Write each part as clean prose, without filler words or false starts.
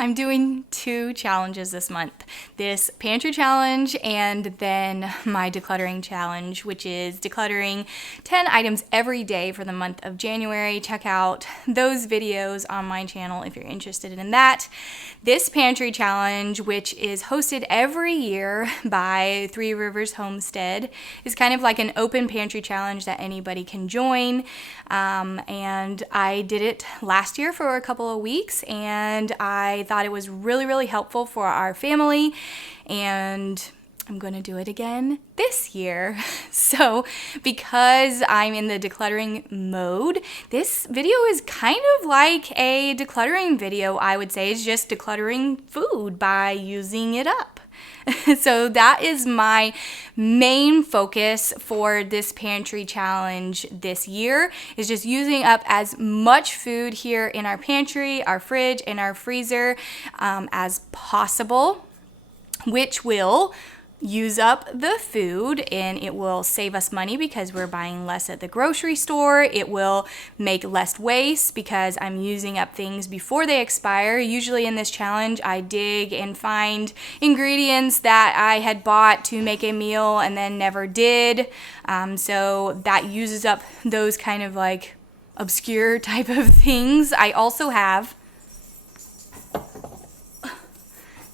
I'm doing 2 challenges this month. This pantry challenge and then my decluttering challenge, which is decluttering 10 items every day for the month of January. Check out those videos on my channel if you're interested in that. This pantry challenge, which is hosted every year by Three Rivers Homestead, is kind of like an open pantry challenge that anybody can join. And I did it last year for a couple of weeks, and I thought it was really helpful for our family, and I'm going to do it again this year. So because I'm in the decluttering mode, this video is kind of like a decluttering video, I would say. It's just decluttering food by using it up. So that is my main focus for this pantry challenge this year, is just using up as much food here in our pantry, our fridge, and our freezer as possible, which will use up the food and it will save us money because we're buying less at the grocery store. It will make less waste because I'm using up things before they expire. Usually in this challenge, I dig and find ingredients that I had bought to make a meal and then never did. So that uses up those kind of like obscure type of things. I also have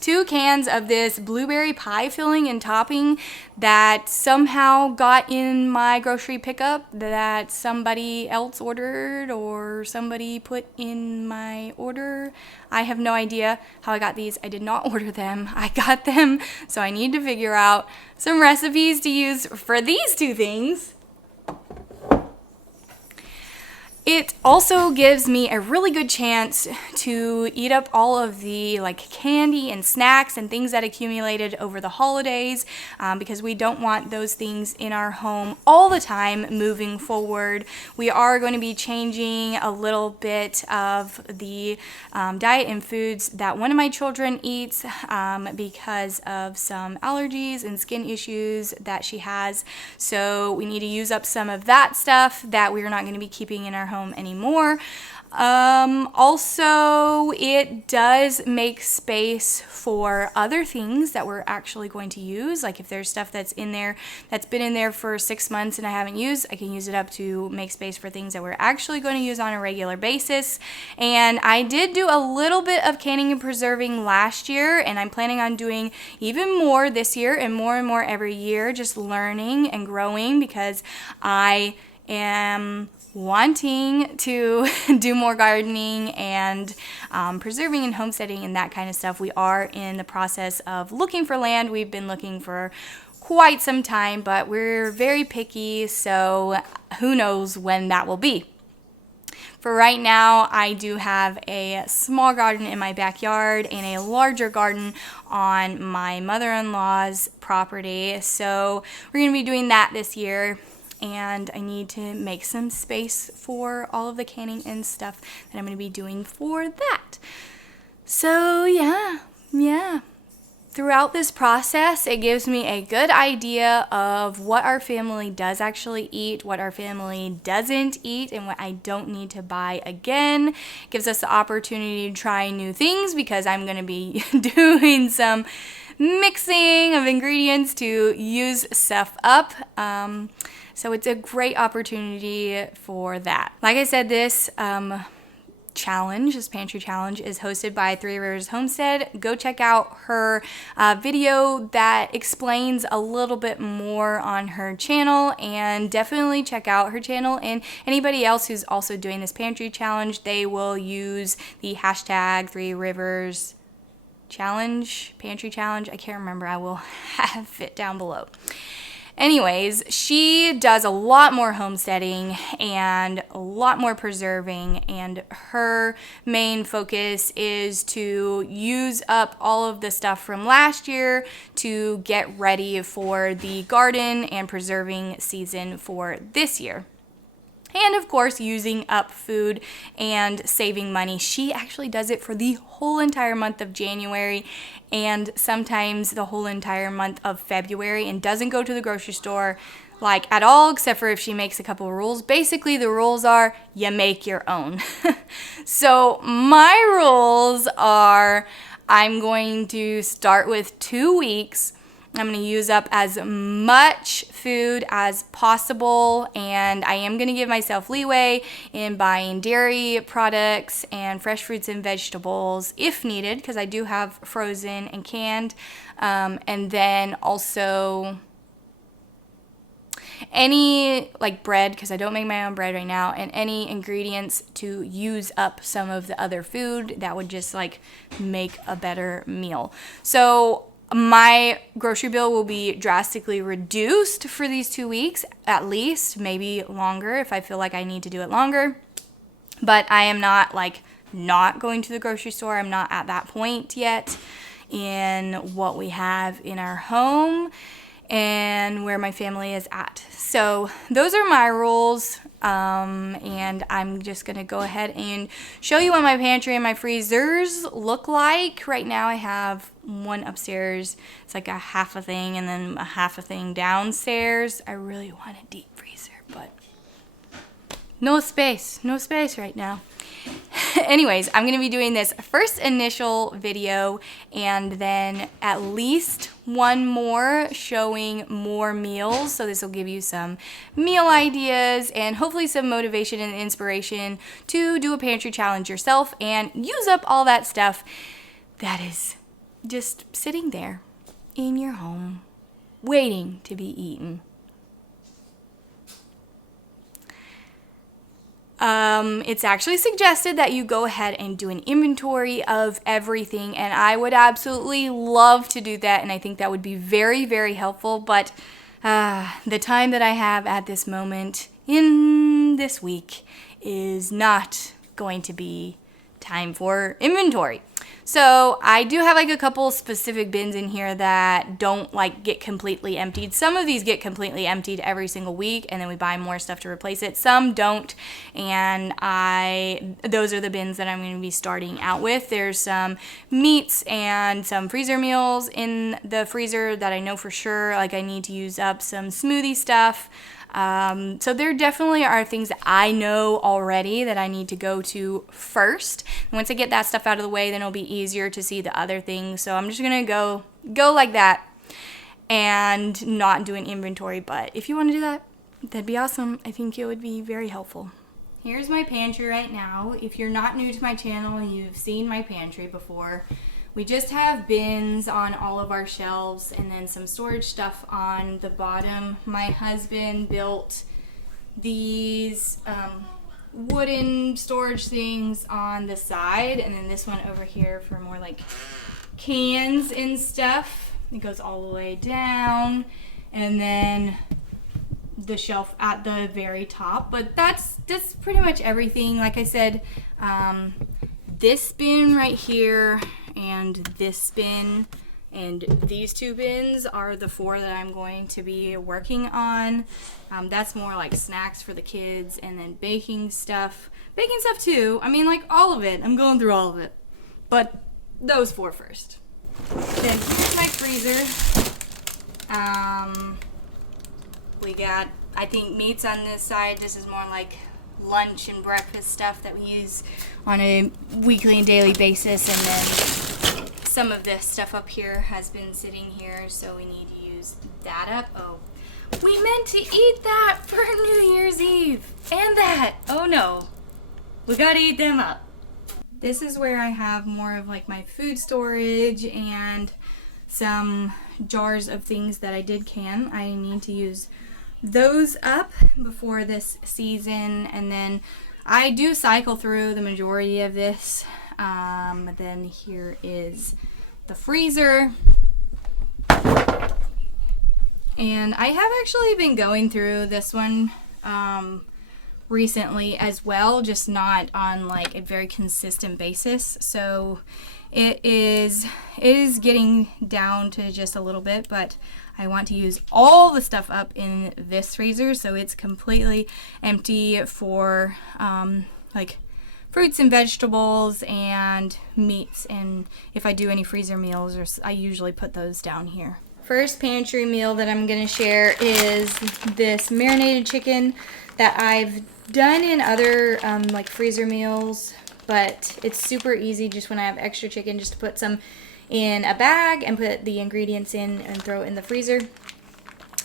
2 cans of this blueberry pie filling and topping that somehow got in my grocery pickup that somebody else ordered or somebody put in my order. I have no idea how I got these. I did not order them. I got them, so I need to figure out some recipes to use for these 2 things. It also gives me a really good chance to eat up all of the like candy and snacks and things that accumulated over the holidays, because we don't want those things in our home all the time moving forward. We are going to be changing a little bit of the diet and foods that one of my children eats because of some allergies and skin issues that she has. So we need to use up some of that stuff that we're not going to be keeping in our home anymore. Also, it does make space for other things that we're actually going to use. Like if there's stuff that's in there that's been in there for 6 months and I haven't used, I can use it up to make space for things that we're actually going to use on a regular basis. And I did do a little bit of canning and preserving last year, and I'm planning on doing even more this year and more every year, just learning and growing because I am wanting to do more gardening and preserving and homesteading and that kind of stuff. We are in the process of looking for land. We've been looking for quite some time, but we're very picky, so who knows when that will be. For right now, I do have a small garden in my backyard and a larger garden on my mother-in-law's property, so we're going to be doing that this year. And I need to make some space for all of the canning and stuff that I'm going to be doing for that. So yeah. Throughout this process, it gives me a good idea of what our family does actually eat, what our family doesn't eat, and what I don't need to buy again. It gives us the opportunity to try new things because I'm going to be doing some mixing of ingredients to use stuff up. So it's a great opportunity for that. Like I said, this challenge, this pantry challenge, is hosted by Three Rivers Homestead. Go check out her video that explains a little bit more on her channel, and definitely check out her channel and anybody else who's also doing this pantry challenge. They will use the hashtag Three Rivers Challenge, Pantry Challenge. I can't remember. I will have it down below. Anyways, she does a lot more homesteading and a lot more preserving, and her main focus is to use up all of the stuff from last year to get ready for the garden and preserving season for this year. And of course, using up food and saving money. She actually does it for the whole entire month of January and sometimes the whole entire month of February, and doesn't go to the grocery store like at all, except for if she makes a couple of rules. Basically, the rules are you make your own. So my rules are I'm going to start with 2 weeks. I'm going to use up as much food as possible, and I am going to give myself leeway in buying dairy products and fresh fruits and vegetables if needed, because I do have frozen and canned, and then also any like bread, because I don't make my own bread right now, and any ingredients to use up some of the other food that would just like make a better meal. So my grocery bill will be drastically reduced for these 2 weeks, at least, maybe longer if I feel like I need to do it longer. But I am not like not going to the grocery store. I'm not at that point yet in what we have in our home and where my family is at. So those are my rules, and I'm just gonna go ahead and show you what my pantry and my freezers look like. Right now I have one upstairs, it's like a half a thing, and then a half a thing downstairs. I really want a deep freezer, but no space right now. Anyways, I'm going to be doing this first initial video and then at least one more showing more meals. So this will give you some meal ideas and hopefully some motivation and inspiration to do a pantry challenge yourself and use up all that stuff that is just sitting there in your home waiting to be eaten. It's actually suggested that you go ahead and do an inventory of everything, and I would absolutely love to do that, and I think that would be very, very helpful, but the time that I have at this moment in this week is not going to be time for inventory. So I do have like a couple specific bins in here that don't like get completely emptied. Some of these get completely emptied every single week and then we buy more stuff to replace it. Some don't, and those are the bins that I'm going to be starting out with. There's some meats and some freezer meals in the freezer that I know for sure like I need to use up, some smoothie stuff. So there definitely are things that I know already that I need to go to first. And once I get that stuff out of the way, then it'll be easier to see the other things. So I'm just going to go like that and not do an inventory. But if you want to do that, that'd be awesome. I think it would be very helpful. Here's my pantry right now. If you're not new to my channel, you've seen my pantry before. We just have bins on all of our shelves and then some storage stuff on the bottom. My husband built these wooden storage things on the side, and then this one over here for more like cans and stuff. It goes all the way down, and then the shelf at the very top. But that's pretty much everything. Like I said, this bin right here and this bin and these two bins are the 4 that I'm going to be working on. That's more like snacks for the kids, and then baking stuff too. I mean, like all of it. I'm going through all of it, but those 4 first. Then here's my freezer. We got, I think, meats on this side. This is more like lunch and breakfast stuff that we use on a weekly and daily basis, and then some of this stuff up here has been sitting here, so we need to use that up. Oh, we meant to eat that for New Year's Eve, and that. Oh no, we gotta eat them up. This is where I have more of like my food storage and some jars of things that I did can. I need to use those up before this season, and then I do cycle through the majority of this. Then here is the freezer, and I have actually been going through this one recently as well, just not on like a very consistent basis. So it is getting down to just a little bit, but I want to use all the stuff up in this freezer so it's completely empty for like fruits and vegetables and meats, and if I do any freezer meals, I usually put those down here. First pantry meal that I'm gonna share is this marinated chicken that I've done in other like freezer meals, but it's super easy just when I have extra chicken just to put some in a bag and put the ingredients in and throw it in the freezer.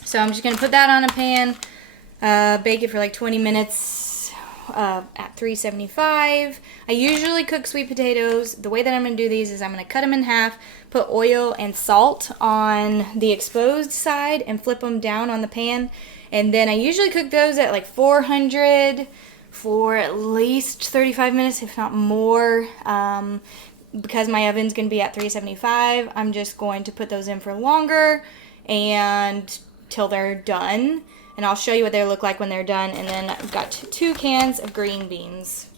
So I'm just gonna put that on a pan, bake it for like 20 minutes at 375. I usually cook sweet potatoes. The way that I'm gonna do these is I'm gonna cut them in half, put oil and salt on the exposed side and flip them down on the pan. And then I usually cook those at like 400 for at least 35 minutes, if not more. Because my oven's going to be at 375, I'm just going to put those in for longer and till they're done. And I'll show you what they look like when they're done. And then I've got 2 cans of green beans.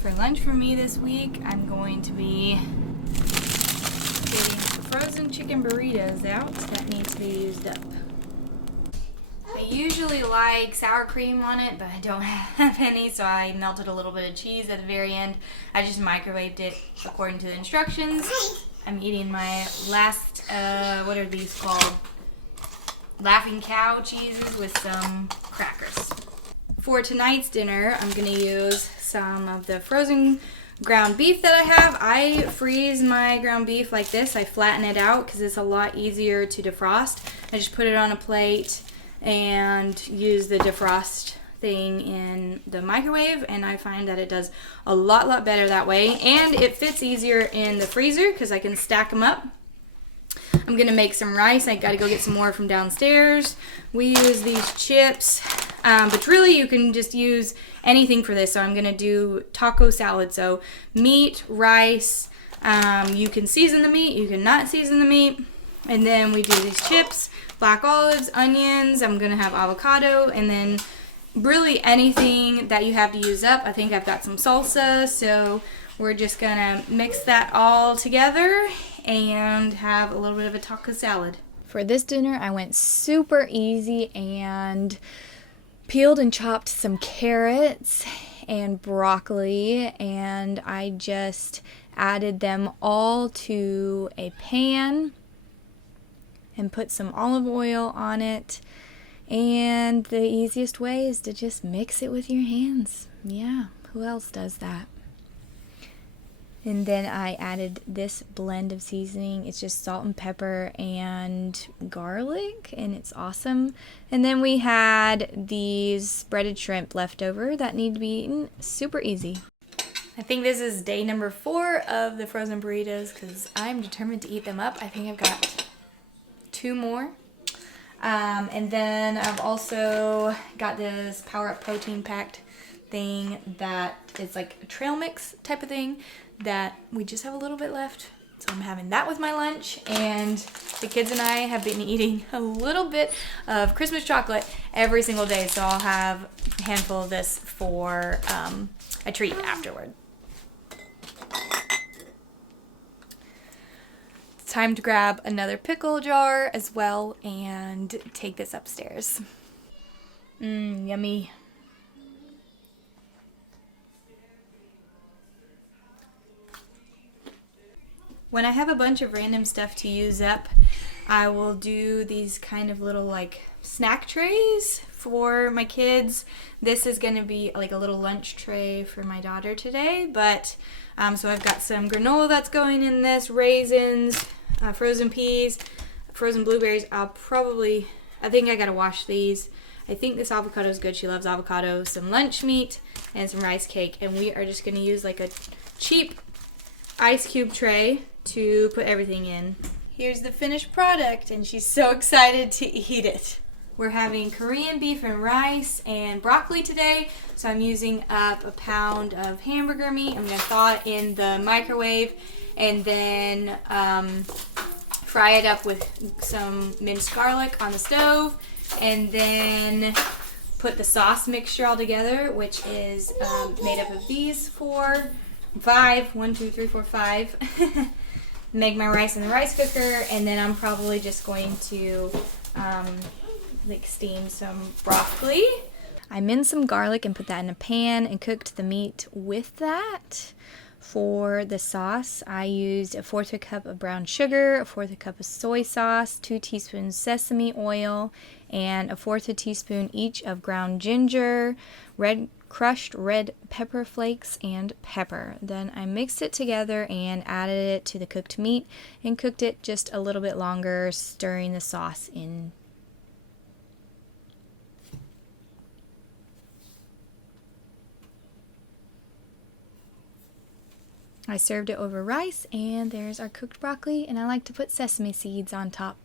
For lunch for me this week, I'm going to be getting frozen chicken burritos out that need to be used up. I usually like sour cream on it, but I don't have any, so I melted a little bit of cheese at the very end. I just microwaved it according to the instructions. I'm eating my last, what are these called? Laughing Cow cheeses with some crackers. For tonight's dinner, I'm going to use some of the frozen ground beef that I have. I freeze my ground beef like this. I flatten it out because it's a lot easier to defrost. I just put it on a plate and use the defrost thing in the microwave, and I find that it does a lot better that way, and it fits easier in the freezer because I can stack them up. I'm gonna make some rice. I gotta go get some more from downstairs. We use these chips, but really you can just use anything for this. So I'm gonna do taco salad. So meat, rice, you can season the meat, you can not season the meat. And then we do these chips, black olives, onions. I'm gonna have avocado, and then really anything that you have to use up. I think I've got some salsa, so we're just gonna mix that all together and have a little bit of a taco salad. For this dinner, I went super easy and peeled and chopped some carrots and broccoli, and I just added them all to a pan and put some olive oil on it. And the easiest way is to just mix it with your hands. Yeah, who else does that? And then I added this blend of seasoning. It's just salt and pepper and garlic, and it's awesome. And then we had these breaded shrimp left over that need to be eaten. Super easy. I think this is day number 4 of the frozen burritos because I'm determined to eat them up. I think I've got 2 more. And then I've also got this Power Up protein packed thing that is like a trail mix type of thing that we just have a little bit left. So I'm having that with my lunch, and the kids and I have been eating a little bit of Christmas chocolate every single day. So I'll have a handful of this for a treat afterward. It's time to grab another pickle jar as well and take this upstairs. Yummy. When I have a bunch of random stuff to use up, I will do these kind of little like snack trays for my kids. This is going to be like a little lunch tray for my daughter today, but so I've got some granola that's going in this, raisins, frozen peas, frozen blueberries. I think I gotta wash these. I think this avocado is good. She loves avocado. Some lunch meat and some rice cake, and we are just gonna use like a cheap ice cube tray to put everything in. Here's the finished product, and she's so excited to eat it. We're having Korean beef and rice and broccoli today, so I'm using up a pound of hamburger meat. I'm gonna thaw it in the microwave and then fry it up with some minced garlic on the stove, and then put the sauce mixture all together, which is made up of these 5. Make my rice in the rice cooker, and then I'm probably just going to like steam some broccoli. I minced some garlic and put that in a pan and cooked the meat with that. For the sauce, I used 1/4 cup of brown sugar, 1/4 cup of soy sauce, 2 teaspoons sesame oil, and 1/4 teaspoon each of ground ginger, crushed red pepper flakes, and pepper. Then I mixed it together and added it to the cooked meat and cooked it just a little bit longer, stirring the sauce in. I served it over rice, and there's our cooked broccoli, and I like to put sesame seeds on top.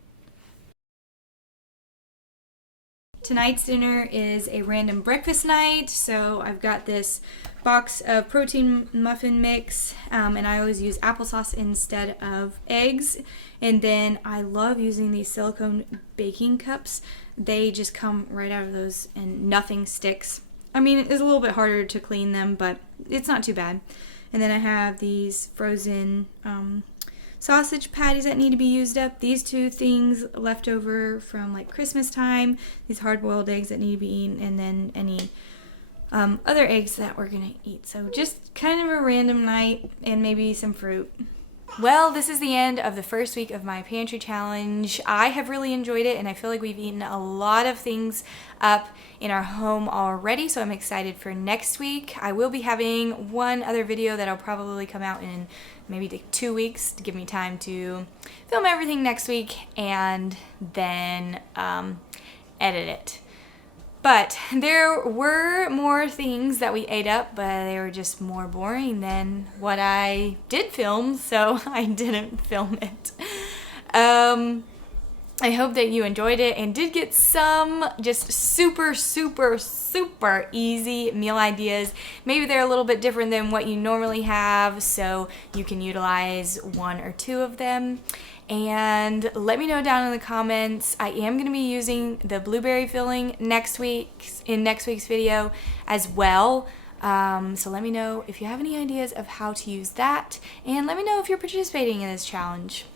Tonight's dinner is a random breakfast night, so I've got this box of protein muffin mix, and I always use applesauce instead of eggs. And then I love using these silicone baking cups. They just come right out of those and nothing sticks. I mean, it's a little bit harder to clean them, but it's not too bad. And then I have these frozen sausage patties that need to be used up. These 2 things left over from like Christmas time. These hard-boiled eggs that need to be eaten, and then any other eggs that we're gonna eat. So just kind of a random night, and maybe some fruit. Well, this is the end of the first week of my pantry challenge. I have really enjoyed it, and I feel like we've eaten a lot of things up in our home already, so I'm excited for next week. I will be having one other video that'll probably come out in maybe 2 weeks to give me time to film everything next week and then edit it. But there were more things that we ate up, but they were just more boring than what I did film, so I didn't film it. I hope that you enjoyed it and did get some just super, super, super easy meal ideas. Maybe they're a little bit different than what you normally have, so you can utilize 1 or 2 of them. And let me know down in the comments. I am going to be using the blueberry filling in next week's video as well. So let me know if you have any ideas of how to use that, and let me know if you're participating in this challenge.